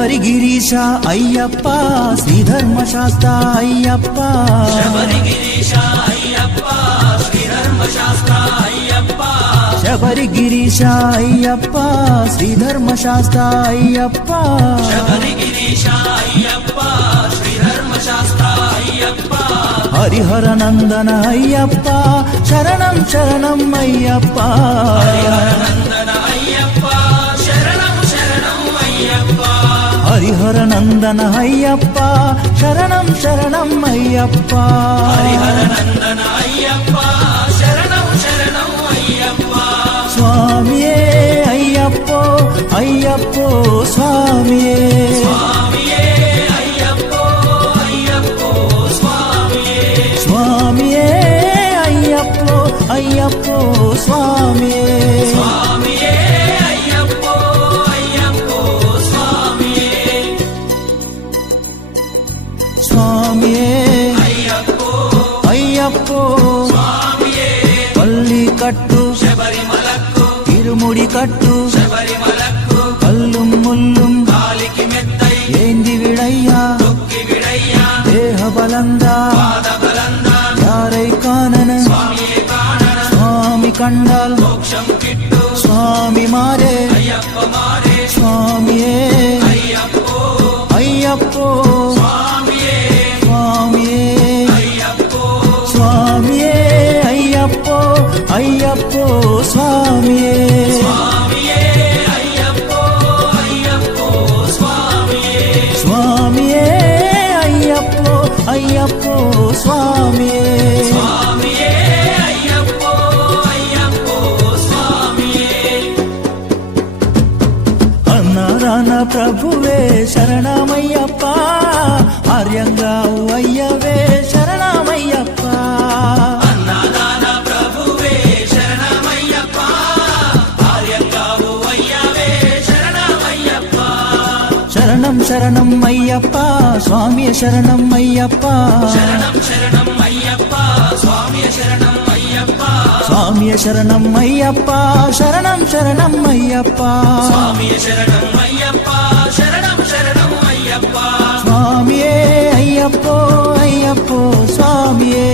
శబరిగిరీశ అయ్యప్ప శ్రీధర్మశాస్త్ర అయ్యప్ప శబరిగిరీశ అయ్యప్ప శ్రీధర్మశాస్త్ర అయ్యప్ప శబరిగిరీశ అయ్యప్ప శ్రీధర్మశాస్త్ర అయ్యప్ప శబరిగిరీశ అయ్యప్ప శ్రీధర్మశాస్త్ర అయ్యప్ప హరిహర నందన అయ్యప్ప శరణం శరణం అయ్యప్ప నందన అయ్యప్ప శరణం శరణం అయ్యప్ప హరిహర నందన అయ్యప్ప శరణం శరణం అయ్యప్ప హరిహర నందన అయ్యప్ప శరణం శరణం అయ్యప్ప స్వామియే అయ్యప్పో అయ్యప్పో స్వామియే స్వామియే అయ్యప్పో అయ్యప్పో స్వామియే స్వామియే అయ్యప్పో అయ్యప్పో స్వామియే స్వామియే అయ్యప్పో అయ్యప్పో స్వామియే స్వామియే అయ్యప్పో అయ్యప్పో స్వామియే పల్లి కట్టు శబరిమలకు ఇరుముడి కట్టు శబరిమలకు కల్లుం ముల్లుం కాలికి మెత్తై ఏంది విడయ్యా తొక్కి విడయ్యా దేహ బలందా పాద బలందా యారై కానన స్వామియే కానన స్వామి కండాల్ మోక్షం కిట్టు స్వామి మారే అయ్యప్ప మారే స్వామియే అయ్యప్పో అయ్యప్పో స్వామియే స్వామియే అయ్యప్పో స్వామియే అయ్యప్పో అయ్యప్పో స్వామియే స్వామియే అయ్యప్పో అయ్యప్పో స్వామియే స్వామియే అయ్యప్పో అయ్యప్పో స్వామియే స్వామియే అయ్యప్పో అయ్యప్పో స్వామియే అన్నారాన ప్రభువే శరణమయ్యప్ప ఆర్యంగా అయ్యవే శరణమయ్యప్ప అన్నదాన ప్రభువే శరణమయ్యప్ప ఆర్యంగావు అయ్యవే శరణమయ్యప్ప శరణం శరణం అయ్యప్ప స్వామి శరణం అయ్యప్ప శరణం శరణం అయ్యప్ప స్వామి శరణం అయ్యప్ప స్వామి శరణం అయ్యప్ప శరణం శరణం అయ్యప్ప స్వామి శరణం అయ్యప్ప శరణం శరణం అయ్యప్ప స్వామియే అయ్యప్పో అయ్యప్పో స్వామియే